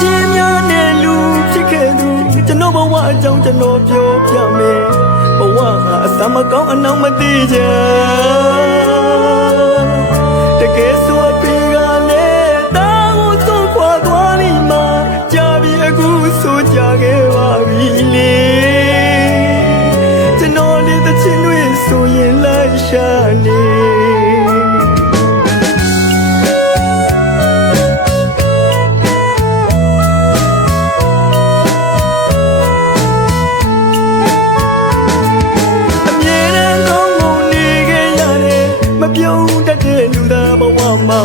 ချင်းများနဲ့လူဖြစ်ခဲ့သူကျွန်တော်ဘဝအကြောင်းကျွန်တော်ပြောပြမယ်ဘဝဟာအစမကောင်းအနောက်မသိချင်တကယ်ဆို တတ်တဲ့လူသားဘဝမှာ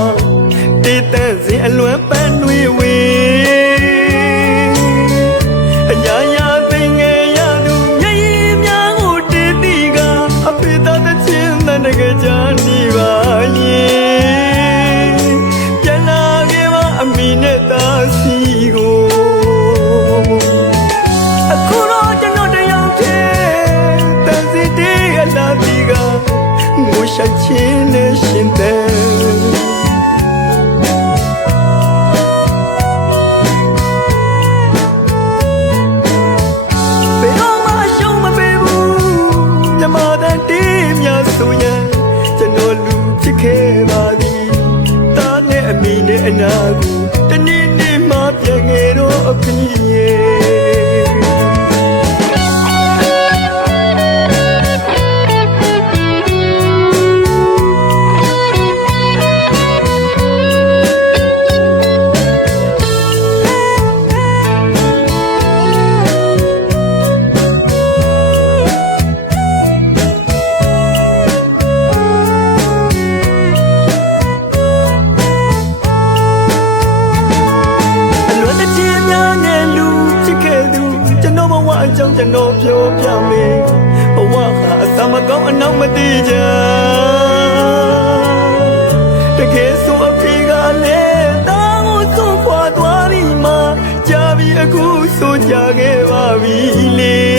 တည်တတ်စဉ်အလွမ်းပန်းတွေဝေအရာရာသိငယ်ရသူမျက်ရည်များကိုတည်တည်ကအဖေသားတဲ့ချင်းတန်တကယ်ကြနေပါရဲ့ပြန်လာခဲ့ပါအမိနဲ့သားစီကိုအခုတော့ကျွန်တော်တယောက်တည်းတန်စီတေးအလားဒီကငိုရှချင်းနဲ့ အကြောင်းကျွန်တော်ပြောပြမယ်ဘဝဟာအသမကောင်းအနောက်မသိကြတကယ်ဆိုအဖေကလည်းတာကိုစွန့်ခွာသွားလိမ့်မှာကြာပြီအခုဆိုကြခဲ့ပါပြီလေ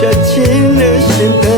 ည်းတန်စင်